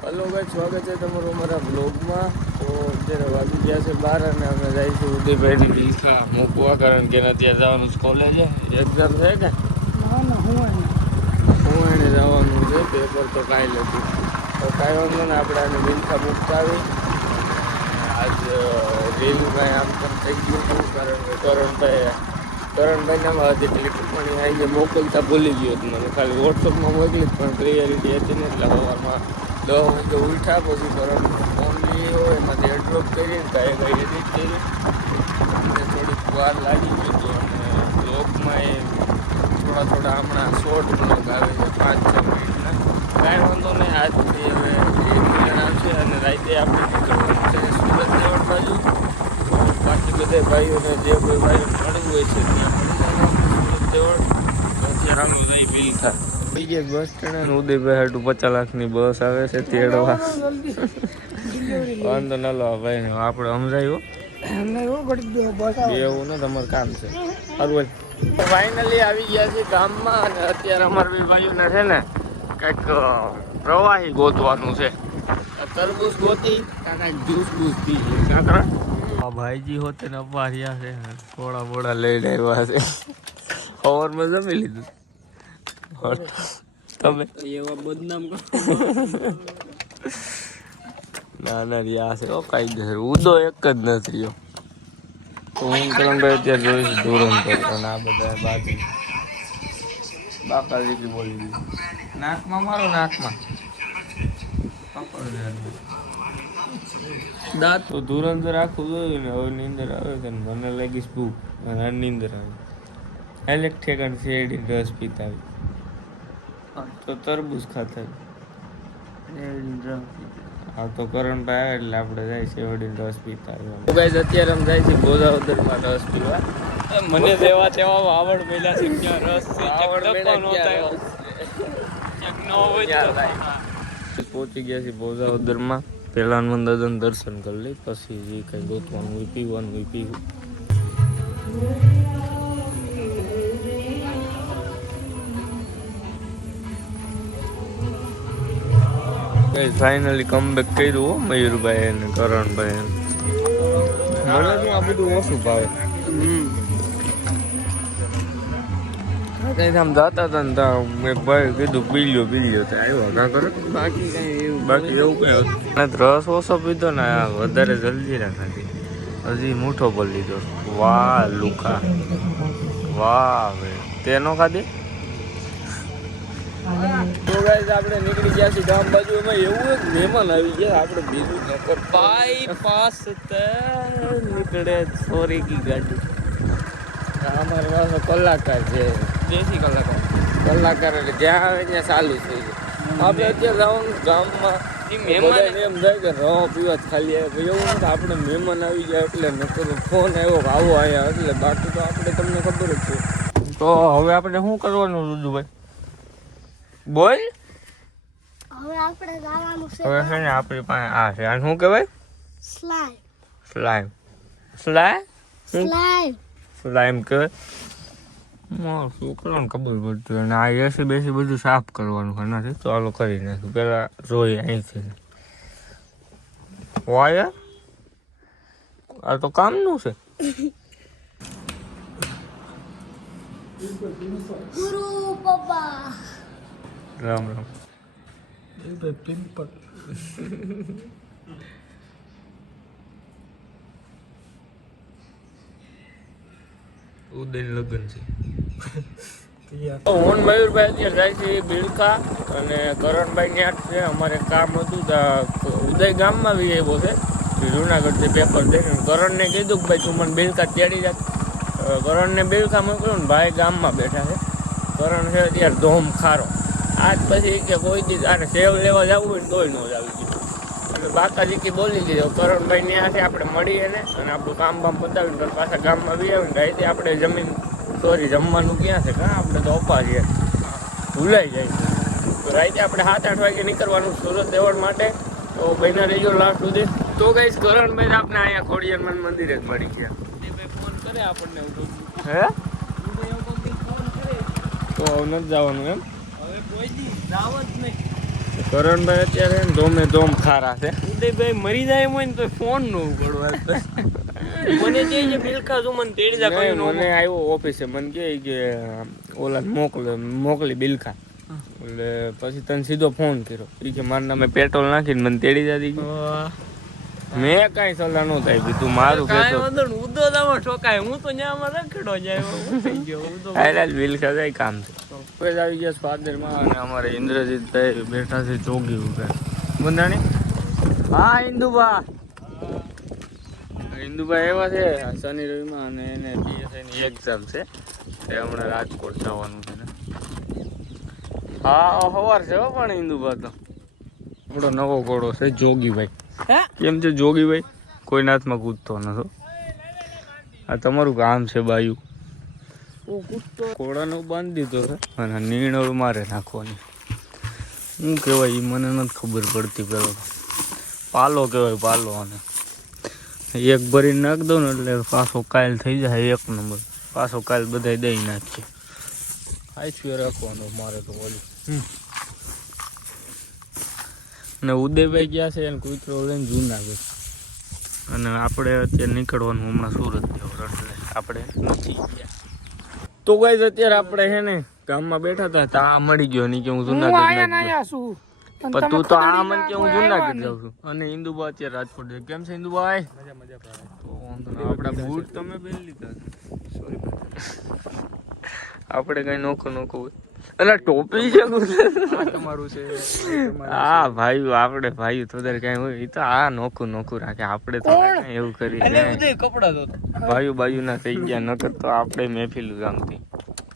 Hello guys, સ્વાગત છે તમારું અમારા બ્લોગમાં. તો અત્યારે વાગી ગયા છે 12 અને અમે જઈશું ઉદયભાઈની ભીલખા મૂકવા, કારણ કે એને ત્યાં જવાનું કોલેજે એક્ઝામ છે કે હું એને જવાનું છે. પેપર તો કાંઈ નથી, તો કાંઈ વાંધો ને આપણે આને ભીલખા મૂકતા આવી. આજ રેલમાં આમ તેમ થઈ ગયું હતું, કારણ કે કરણભાઈનામાં હતી પેલી ટિપ્પણી આવી ગઈ, મોકલતા ભૂલી ગયો હતું. મને ખાલી વોટ્સઅપમાં મોકલી પણ ક્લિયરિટી હતી ને, એટલે સવારમાં 10 વાગે ઉઠ્યા. પછી કરણ ફોન લઈ હોય એમાંથી એડ્રોપ કરીને કાંઈ એડિટ કરી અને થોડીક વાર લાગી ગઈ હતી. અને બ્લોગમાં એ થોડા હમણાં શોર્ટ બ્લોગ આવે છે 5-6 મિનિટના. કાંઈ વાંધો નહીં, આજથી હવે 1 મિલિયન આવશે અને રાતે આપણે નીકળવાનું છે સુરત જવા બાજુ. બાકી બધા ભાઈઓને જે કોઈ ભાઈઓ મળવું હોય છે ત્યાં મળી જવાનું સુરત જવા. અત્યારે આનું જઈ ભીલખા બીજે બસ સ્ટેન્ડ ઉદયભાઈ હાટું 50 લાખની બસ આવે છે તેડવા. વાંધો ના લો ભાઈ, આપણે સમજાયું એવું ને તમારું કામ છે. સારું ફાઇનલી આવી ગયા છે ગામમાં, અને અત્યારે અમારા બે ભાઈઓને છે ને કંઈક પ્રવાહી ગોતવાનું છે. તરબૂચ ગોતી કાંઈક જ્યુસ બૂસ પી કાંકરા ભાઈજી હોતે ને અપાર્યા છે, થોડા બોડા લઈને આવ્યા છે. સવારમાં જમી લીધું તમે એવા બદનામ ના રહ્યા છે કાયદેસર. ઉદો એક જ નથી રહ્યો. તો હું કરણભાઈ અત્યારે જોઈશ ધુરંધર, અને આ બધા બાકી બાકા દીકરી બોલી દીધી નાકમાં મારો નાકમાં દાંત. તો ધુરંધર આખું જોયું ને, હવે નીંદર આવે છે ને મને લાગીશ ભૂખ અને નીંદર આવે. ઇલેક્ટ્રિકન શેરડી રસ પીતા આવી તો તરબૂચ ખાતા. હા તો કરણભાઈ આવે એટલે આપણે જાય શેરડીનો રસ પીતા આવ્યા. ગાઈસ અત્યારે અમે જાય છે ગોદાવદરમાં રસ પીવા. મને જેવા તેવા આવડ મેલા છે ક્યાં રસ છે આવડ પહોંચી ગયા છે ગોદાવદરમાં. પહેલા મંદિર દર્શન કરી લઈ, પછી જે કંઈ ગોતવાનું હોય પીવાનું હોય પીવું. ફાઇનલી કમબેક કર્યું મયુરભાઈ અને કરણભાઈ. મને તો આ બધું ઓછું ભાવે. કઈ આમ જતા હતા ને ત્યાં એક ભાઈ કીધું પી લ્યો તો આવ્યો ઘા કરે. બાકી એવું કઈ હતું. રસ ઓછો પીધો ને વધારે જલ્દી ના ખાધી, હજી મૂઠો પર લીધો. વાહ લુખા વાહ ભાઈ, તે નો ખાધી. તો ગાઈસ આપણે નીકળી ગયા છીએ ગામ બાજુ. એમાં એવું એક મહેમાન આવી ગયા, આપણે બીજું નકર બાયપાસ નીકળે સોરી કી ગાડી. અમારા પાસે કલાકાર છે, દેશી કલાકાર એટલે જ્યાં આવે ત્યાં ચાલુ થઈ જાય. આપણે અત્યારે જવાનું ગામમાં મહેમાન એમ થાય કે રવા પીવા જ ખાલી આવે, એવું નથી. આપણે મહેમાન આવી ગયા એટલે નકર ફોન આવ્યો કે આવો અહીંયા, એટલે બાકી તો આપણે તમને ખબર જ છે. તો હવે આપણે શું કરવાનું રુદુભાઈ બોલ? હવે આપણે જવાનું છે. હવે છે ને આપણી પાસે આ છે, આને શું કહેવાય? સ્લાઈમ કહેવાય. શું કરવાનું ખબર પડતું. અને આ એસી બેસી બધું સાફ કરવાનું છે નથી. ચાલો કરી નાખ્યું. પેલા જોઈ અહીંથી વાયર, આ તો કામનું છે. ગુરુ પપ્પા રામ પિમ્પલ ઉદય લગ્ન છે. હું મયુરભાઈ અત્યારે જાય છે ભીલખા, અને કરણભાઈ ત્યાં છે. અમારે કામ હતું ઉદય ગામમાં બી આવ્યો છે જુનાગઢથી પેપર દઈને. કરણને કીધું કે ભાઈ તું મને ભીલખા તેડી જા. કરણને ભીલખા મોકલ્યું ને ભાઈ ગામમાં બેઠા છે. કરણ છે અત્યારે ધોમ ખારો. આજ પછી કે કોઈ દી આને સેવ લેવા જવું હોય ને તોય ન જ આવી ગયું. એટલે બાકાજી બોલી દીધો કરણભાઈ ત્યાં છે, આપણે મળીએ ને અને આપણું કામ પતાવીને પાછા ગામમાં બી આવીને રાતે આપણે જમવાનું ક્યાં છે કાં આપણે તો અપારીએ ભૂલાઈ જાય છે. તો રાતે આપણે 7-8 વાગે નીકળવાનું સુરત દેવળ માટે. તો બહેના રહેજો લાસ્ટ સુધી. તો ગઈશ કરણભાઈ આપણે અહીંયા ખોડિયાર મંદિરે જ મળી ગયા. ફોન કરે આપણને હે તો નથી જવાનું એમ. હવે કોઈ દી જાવ જ નહીં. કરણભાઈ અત્યારે ને ધોમે ધોમ ખારા છે. ઉદયભાઈ મરી જાય એમ હોય ને તો ફોન ન ઉપાડવા. મને કહે છે બિલકા તું મને તેડી જા કઈ મને આવ્યો ઓફિસે મને કે ઓલા મોકલી બિલકા. એટલે પછી તને સીધો ફોન કર્યો એ કે મારા નામે પેટ્રોલ નાખીને મને તેડી જતી. મેં કઈ સલાહ ન થાય તું મારું ઉદો દામાં ઠોકાય હું તો ન્યામાં રખડો જાય હું થઈ ગયો બિલકા જાય કામ છે. આવી ગયા ફાધરમાં અને અમારે ઇન્દ્રજીતભાઈ બેઠા છે ચોગી ઉપર બંધાણી. હા હિન્દુભાઈ એવા છે શનિ રવિમાં અને એને પીએસઆઈની એક્ઝામ છે તે હમણાં રાજકોટ જવાનું છે ને. હા સવાર છે હો પણ હિન્દુભાઈ તો આપણો નવો ઘોડો છે જોગીભાઈ. કેમ છે જોગીભાઈ? કોઈ નાથમાં કૂદતો નથી. આ તમારું કામ છે બાયું. ઘોડાનો બાંધી દીધો છે અને નીણળ મારે નાખવાની. શું કહેવાય એ મને નથી ખબર પડતી. પેલો પાલો કહેવાય પાલો. અને એક ભરીને નાખ દઉં ને એટલે પાછો કાયલ થઈ જાય એક નંબર. પાછો કાયલ બધા દઈ નાખીએ. આઈસ્યો રાખવાનો મારે તો ઓલી. અને ઉદયભાઈ ગયા છે એને કૂતરો લઈને જૂનાગઢ. અને આપણે અત્યારે નીકળવાનું હમણાં સુરત જવું એટલે આપણે નથી ગયા. તો ગાઈસ અત્યારે આપણે છે ને ગામમાં બેઠા હતા તો આ મળી ગયો નહીં કે હું જૂનાગઢ પણ તું તો આ મને કે હું જૂનાગઢ જાઉં છું. અને હિન્દુબા અત્યારે રાજકોટ જાય. કેમ છે હિન્દુભાઈ? આપણા બૂટ તમે પહેરી લીધા સોરી આપણે કઈ નોખું હોય. એટલે ટોપી છે તમારું છે. હા ભાઈ આપણે ભાઈ તો કઈ હોય એ તો આ નોખું રાખે. આપણે તો કઈ એવું કરી ભાઈ બાયુ ના થઈ ગયા નકર તો આપણે મહેફિલ ગામથી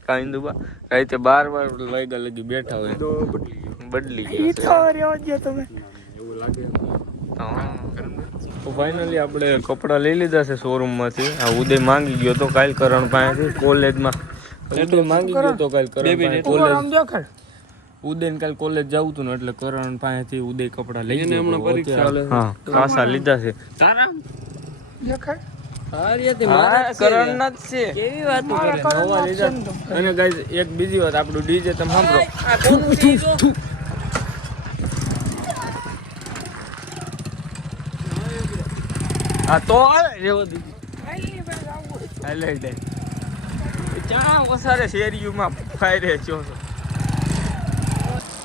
કા હિન્દુબા રાતે 12 વાગ્યા લગી બેઠા હોય બદલી ગયા. તો ફાઇનલી આપણે કપડા લઈ લીધા છે શોરૂમ માંથી. આ ઉદય માંગી ગયો તો કાલ કરણ પાસેથી કોલેજમાં. ઉદય માંગી ગયો તો કાલ કરણ કોલેજ ઉદય ને કાલ કોલેજ જવું હતું ને એટલે કરણ પાસેથી ઉદય કપડા લઈ ગયો. હા કાસા લીધા છે તારા અને ગાઈસ એક બીજી વાત આપણું ડીજે તમે સાંભળો. હા તો રેવો દીધી ચા ઓસારે શેરીઓમાં ફાયરે છો.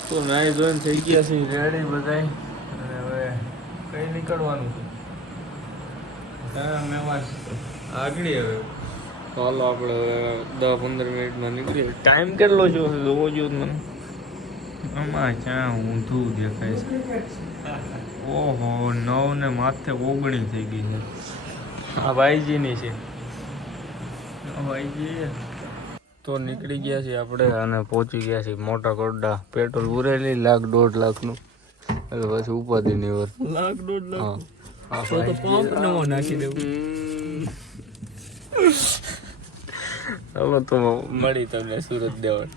તો નાઈ ધોઈને થઈ ગયા છે રેડી બધા. અને હવે કઈ નીકળવાનું છે મહેમાન આગળ. હવે ચાલો આપણે 10-15 મિનિટમાં નીકળીએ. ટાઈમ કેટલો છે જોવો જો મને. આમાં ચા ઊંધું દેખાય છે. ઓહો 9 ને માથે 19 થઈ ગઈ છે. આ ભાઈજીની છે ભાઈજી. તો નીકળી ગયા છીએ આપણે અને પહોંચી ગયા છીએ મોટા કોરડા. પેટ્રોલ પૂરેલી 1.5 લાખનું. એટલે પછી ઉપાધિ નહીં હોય 1.5 લાખ. તો પંપ નવો નાખી દેવું. ચાલો તો મળી તમને સુરત દેવા.